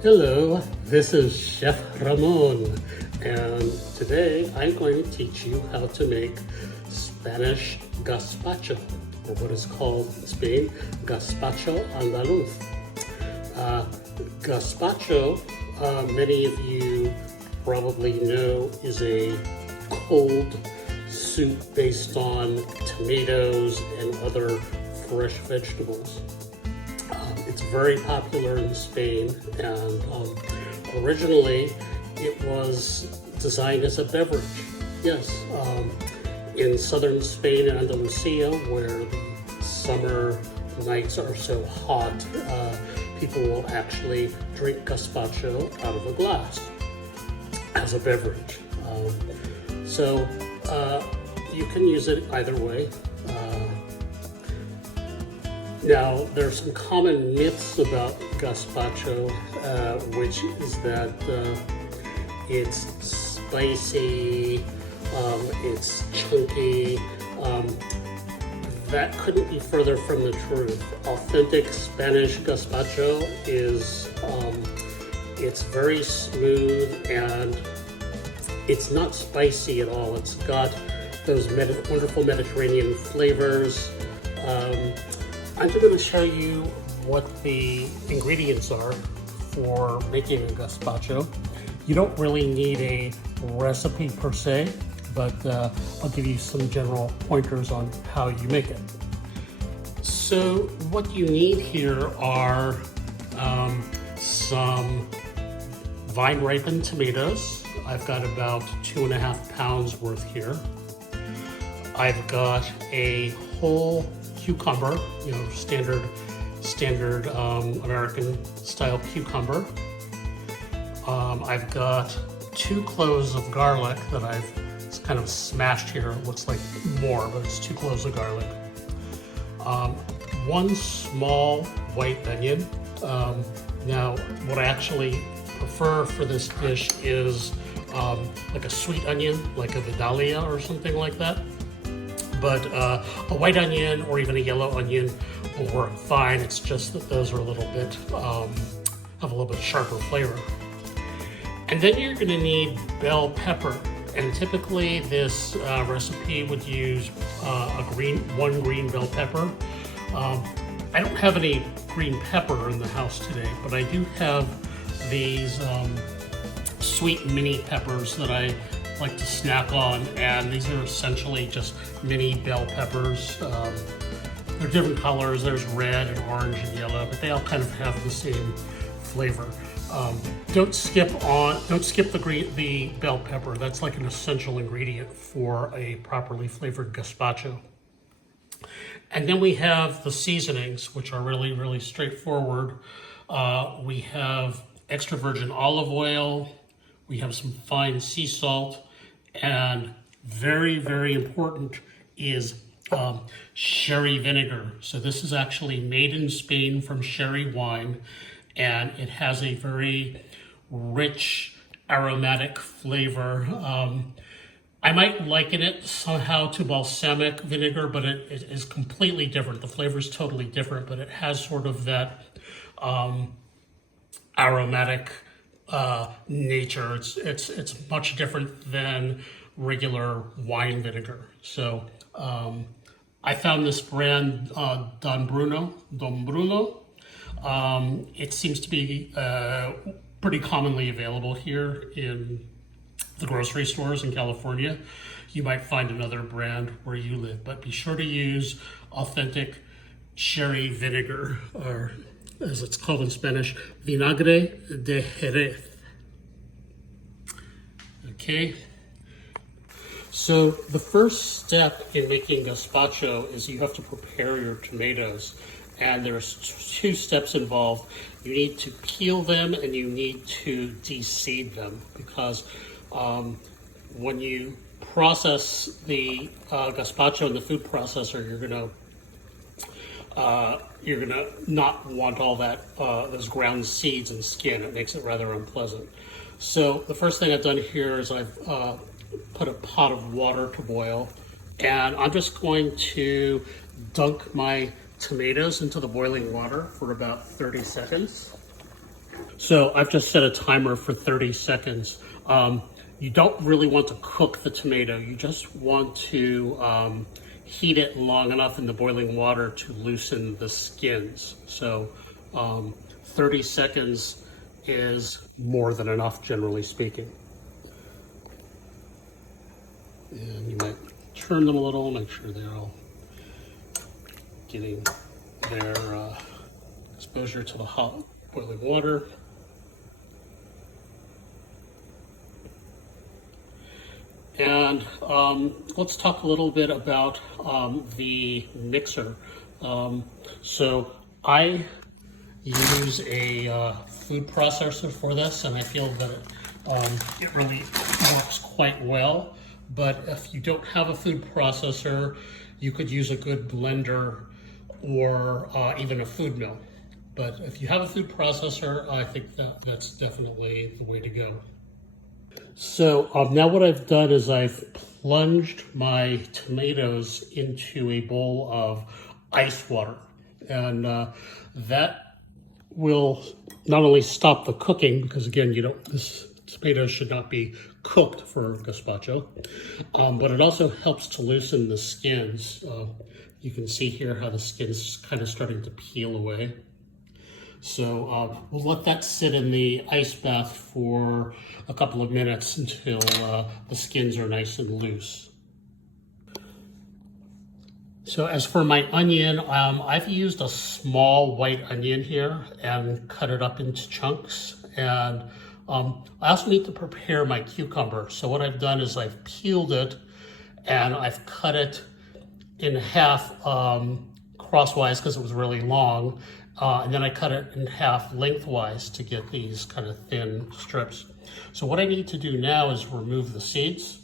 Hello, this is Chef Ramon, and today I'm going to teach you how to make Spanish gazpacho, or what is called in Spain, Gazpacho Andaluz. Gazpacho, many of you probably know, is a cold soup based on tomatoes and other fresh vegetables. It's very popular in Spain, and originally it was designed as a beverage. Yes, in southern Spain and Andalusia, where the summer nights are so hot, people will actually drink gazpacho out of a glass as a beverage. So you can use it either way. Now, there are some common myths about gazpacho, which is that it's spicy, it's chunky. That couldn't be further from the truth. Authentic Spanish gazpacho is, it's very smooth and it's not spicy at all. It's got those wonderful Mediterranean flavors. I'm going to show you what the ingredients are for making a gazpacho. You don't really need a recipe per se, but I'll give you some general pointers on how you make it. So what you need here are some vine-ripened tomatoes. I've got about 2.5 pounds worth here. I've got a whole cucumber, standard American style cucumber. I've got 2 cloves of garlic that it's kind of smashed here. It looks like more, but it's 2 cloves of garlic. 1 small white onion. Now, what I actually prefer for this dish is like a sweet onion, like a Vidalia or something like that. But a white onion or even a yellow onion will work fine. It's just that those are a little bit, have a little bit sharper flavor. And then you're gonna need bell pepper. And typically this recipe would use 1 green bell pepper. I don't have any green pepper in the house today, but I do have these sweet mini peppers that I like to snack on, and these are essentially just mini bell peppers. They're different colors. There's red and orange and yellow, but they all kind of have the same flavor. Don't skip the bell pepper. That's like an essential ingredient for a properly flavored gazpacho. And then we have the seasonings, which are really, really straightforward. We have extra virgin olive oil. We have some fine sea salt. And very, very important is sherry vinegar. So this is actually made in Spain from sherry wine, and it has a very rich aromatic flavor. I might liken it somehow to balsamic vinegar, but it is completely different. The flavor is totally different, but it has sort of that aromatic nature. It's much different than regular wine vinegar. So I found this brand Don Bruno. It seems to be pretty commonly available here in the grocery stores in California. You might find another brand where you live, but be sure to use authentic sherry vinegar, or as it's called in Spanish, vinagre de Jerez. Okay, so the first step in making gazpacho is you have to prepare your tomatoes, and there's 2 steps involved. You need to peel them and you need to de-seed them, because when you process the gazpacho in the food processor, you're gonna not want all that those ground seeds and skin. It makes it rather unpleasant. So the first thing I've done here is I've put a pot of water to boil, and I'm just going to dunk my tomatoes into the boiling water for about 30 seconds. So I've just set a timer for 30 seconds. You don't really want to cook the tomato. You just want to heat it long enough in the boiling water to loosen the skins. So 30 seconds is more than enough, generally speaking. And you might turn them a little, make sure they're all getting their exposure to the hot boiling water. And let's talk a little bit about the mixer. So I use a food processor for this, and I feel that it really works quite well. But if you don't have a food processor, you could use a good blender or even a food mill. But if you have a food processor, I think that's definitely the way to go. So now what I've done is I've plunged my tomatoes into a bowl of ice water. And that will not only stop the cooking, because again, this tomato should not be cooked for gazpacho, but it also helps to loosen the skins. You can see here how the skin's kind of starting to peel away. So we'll let that sit in the ice bath for a couple of minutes until the skins are nice and loose. So as for my onion, I've used a small white onion here and cut it up into chunks. And I also need to prepare my cucumber. So what I've done is I've peeled it and I've cut it in half crosswise because it was really long. And then I cut it in half lengthwise to get these kind of thin strips. So what I need to do now is remove the seeds.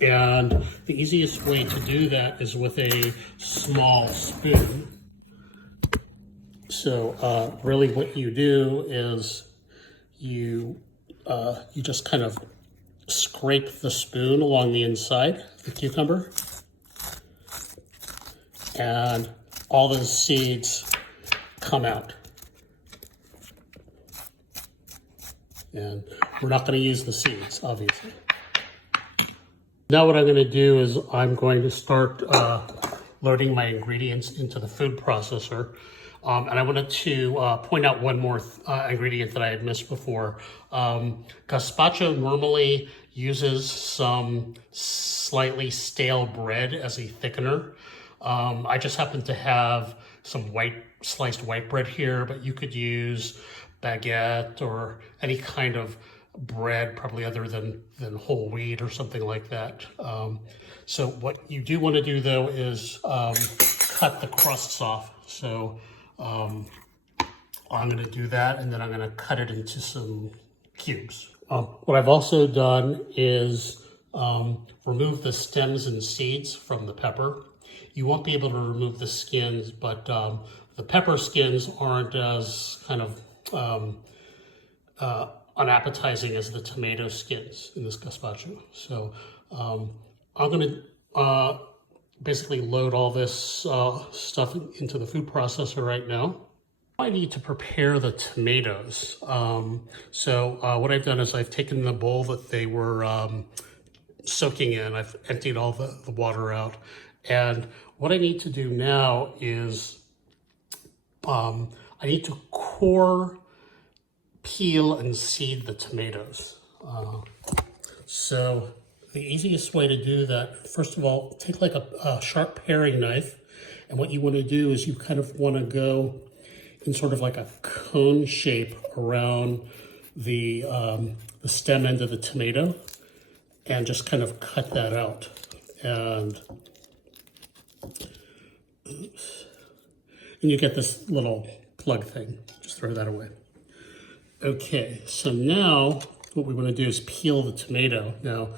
And the easiest way to do that is with a small spoon. So really what you do is you just kind of scrape the spoon along the inside of the cucumber. And all the seeds come out. And we're not going to use the seeds, obviously. Now what I'm going to do is I'm going to start loading my ingredients into the food processor. And I wanted to point out one more ingredient that I had missed before. Gazpacho normally uses some slightly stale bread as a thickener. I just happen to have some sliced white bread here, but you could use baguette or any kind of bread, probably other than whole wheat or something like that. So what you do want to do though is cut the crusts off. So I'm going to do that, and then I'm going to cut it into some cubes. What I've also done is remove the stems and seeds from the pepper. You won't be able to remove the skins, but the pepper skins aren't as kind of unappetizing as the tomato skins in this gazpacho. So I'm going to basically load all this stuff into the food processor right now. I need to prepare the tomatoes. So what I've done is I've taken the bowl that they were soaking in. I've emptied all the water out. And what I need to do now is I need to core, peel, and seed the tomatoes. So the easiest way to do that, first of all, take like a sharp paring knife. And what you want to do is you kind of want to go in sort of like a cone shape around the stem end of the tomato and just kind of cut that out. And oops. And you get this little plug thing. Just throw that away. Okay, so now what we want to do is peel the tomato. Now,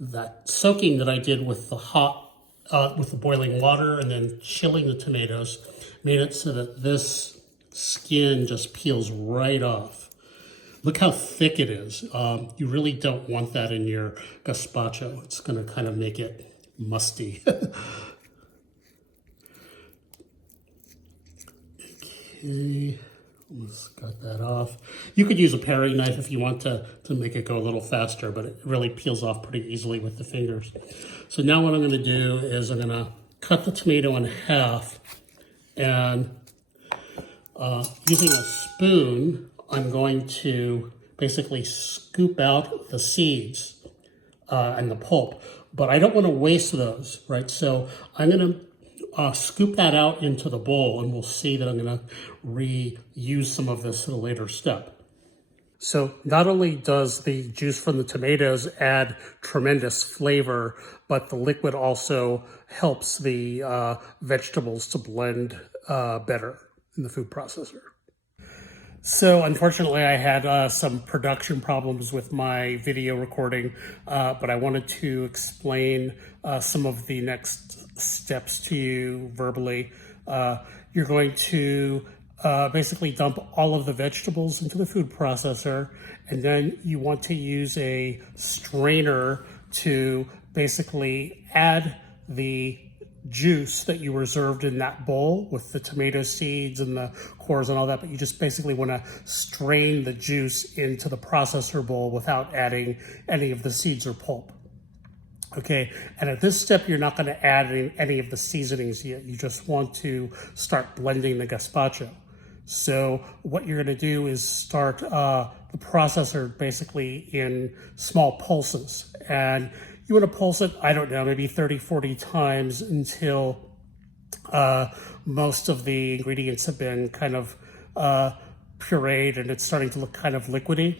that soaking that I did with with the boiling water and then chilling the tomatoes made it so that this skin just peels right off. Look how thick it is. You really don't want that in your gazpacho. It's going to kind of make it musty. Okay, Almost got that off. You could use a paring knife if you want to make it go a little faster, but it really peels off pretty easily with the fingers. So now what I'm going to do is I'm going to cut the tomato in half, and using a spoon, I'm going to basically scoop out the seeds and the pulp, but I don't want to waste those, right? So I'm going to scoop that out into the bowl, and we'll see that I'm going to reuse some of this at a later step. So not only does the juice from the tomatoes add tremendous flavor, but the liquid also helps the vegetables to blend better in the food processor. So unfortunately, I had some production problems with my video recording, but I wanted to explain some of the next steps to you verbally. You're going to basically dump all of the vegetables into the food processor, and then you want to use a strainer to basically add the juice that you reserved in that bowl with the tomato seeds and the cores and all that, but you just basically want to strain the juice into the processor bowl without adding any of the seeds or pulp. Okay, and at this step, you're not going to add any of the seasonings yet. You just want to start blending the gazpacho. So what you're going to do is start the processor basically in small pulses, and you want to pulse it, I don't know, maybe 30, 40 times until most of the ingredients have been kind of pureed and it's starting to look kind of liquidy.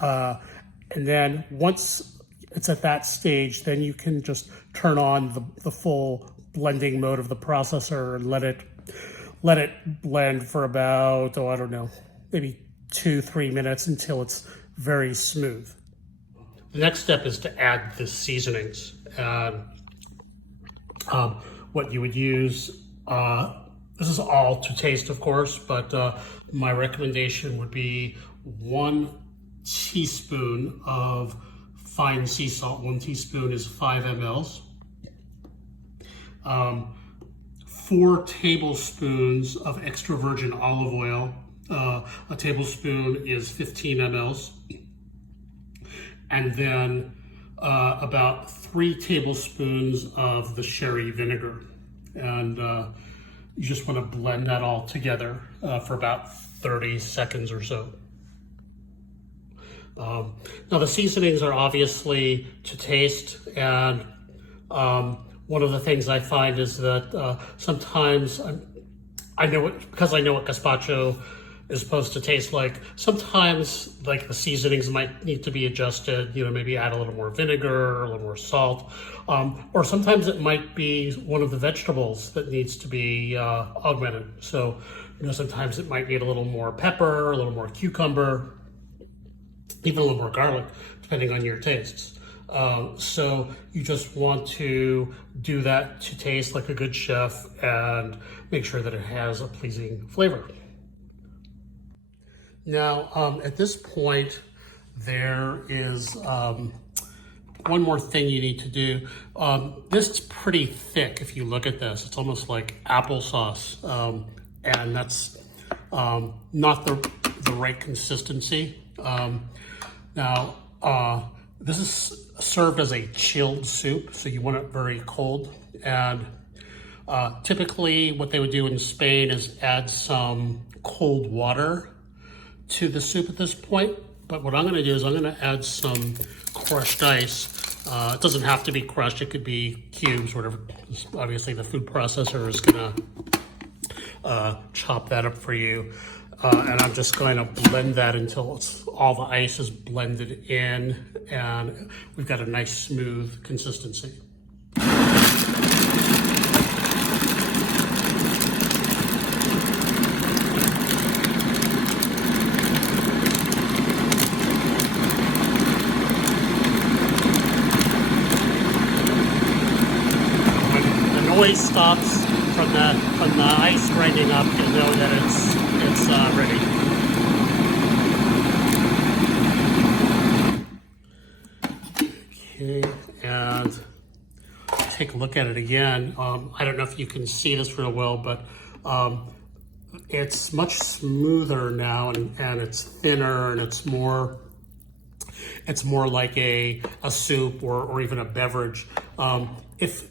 And then once it's at that stage, then you can just turn on the full blending mode of the processor and let it blend for about, I don't know, maybe 2-3 minutes until it's very smooth. The next step is to add the seasonings. What you would use, this is all to taste, of course, but my recommendation would be 1 teaspoon of fine sea salt. 1 teaspoon is 5 mLs. 4 tablespoons of extra virgin olive oil. A tablespoon is 15 mLs. And then about 3 tablespoons of the sherry vinegar. And you just want to blend that all together for about 30 seconds or so. Now the seasonings are obviously to taste, and one of the things I find is that sometimes I know it, because I know what gazpacho is supposed to taste like. Sometimes like the seasonings might need to be adjusted, maybe add a little more vinegar, a little more salt, or sometimes it might be one of the vegetables that needs to be augmented. So, sometimes it might need a little more pepper, a little more cucumber, even a little more garlic, depending on your tastes. So you just want to do that to taste like a good chef and make sure that it has a pleasing flavor. Now, at this point, there is one more thing you need to do. This is pretty thick if you look at this. It's almost like applesauce, and that's not the right consistency. Now, this is served as a chilled soup, so you want it very cold. And typically what they would do in Spain is add some cold water to the soup at this point. But what I'm going to do is I'm going to add some crushed ice. It doesn't have to be crushed. It could be cubes, whatever. Obviously, the food processor is going to chop that up for you. And I'm just going to blend that until all the ice is blended in and we've got a nice smooth consistency. When the noise stops from the ice grinding up, you'll know that it's ready. Okay, and take a look at it again. I don't know if you can see this real well, but It's much smoother now, and it's thinner, and it's more like a soup or even a beverage. If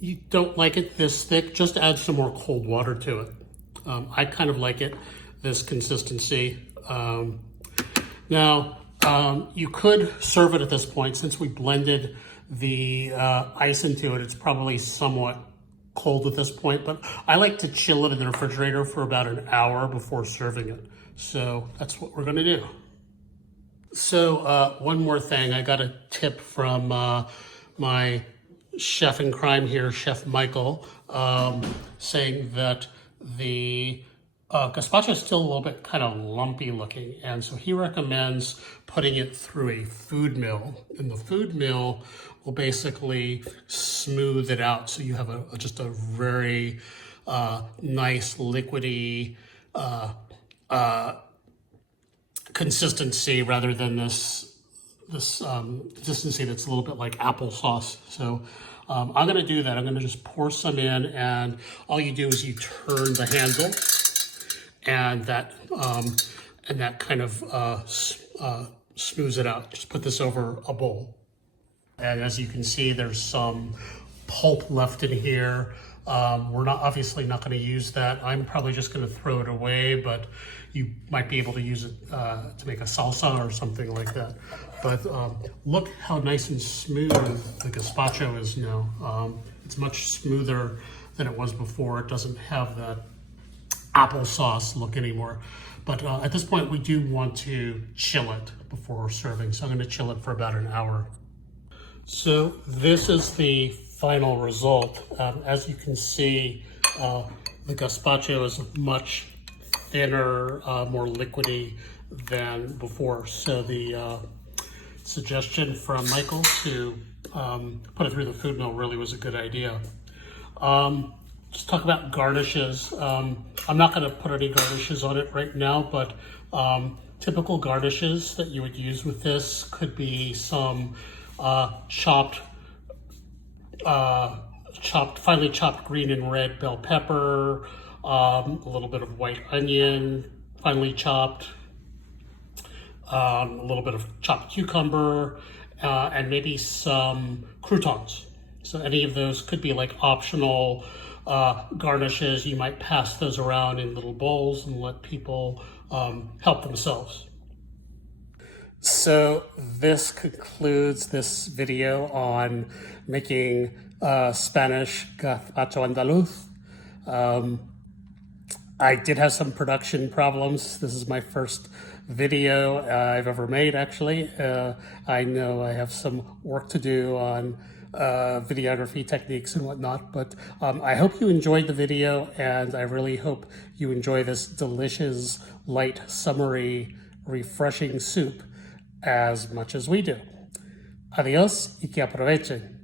you don't like it this thick, just add some more cold water to it. I kind of like it this consistency. Now, you could serve it at this point. Since we blended the ice into it, it's probably somewhat cold at this point, but I like to chill it in the refrigerator for about an hour before serving it. So that's what we're gonna do. So one more thing, I got a tip from my chef in crime here, Chef Michael, saying that the gazpacho is still a little bit kind of lumpy looking, and so he recommends putting it through a food mill. And the food mill will basically smooth it out, so you have just a very nice liquidy consistency rather than this consistency that's a little bit like applesauce. So I'm going to do that. I'm going to just pour some in, and all you do is you turn the handle, and that kind of smooths it out. Just put this over a bowl. And as you can see, there's some pulp left in here. We're obviously not going to use that. I'm probably just going to throw it away, but you might be able to use it to make a salsa or something like that. But look how nice and smooth the gazpacho is now. It's much smoother than it was before. It doesn't have that applesauce look anymore. But at this point, we do want to chill it before serving. So I'm going to chill it for about an hour. So this is the final result. As you can see, the gazpacho is much thinner, more liquidy than before. So the suggestion from Michael to put it through the food mill really was a good idea. Just talk about garnishes. I'm not going to put any garnishes on it right now, but typical garnishes that you would use with this could be some finely chopped green and red bell pepper, a little bit of white onion, finely chopped, a little bit of chopped cucumber, and maybe some croutons. So any of those could be like optional garnishes. You might pass those around in little bowls and let people help themselves. So this concludes this video on making Spanish Gazpacho Andaluz. I did have some production problems. This is my first video I've ever made, actually. I know I have some work to do on videography techniques and whatnot, but I hope you enjoyed the video, and I really hope you enjoy this delicious, light, summery, refreshing soup as much as we do. Adiós y que aprovechen.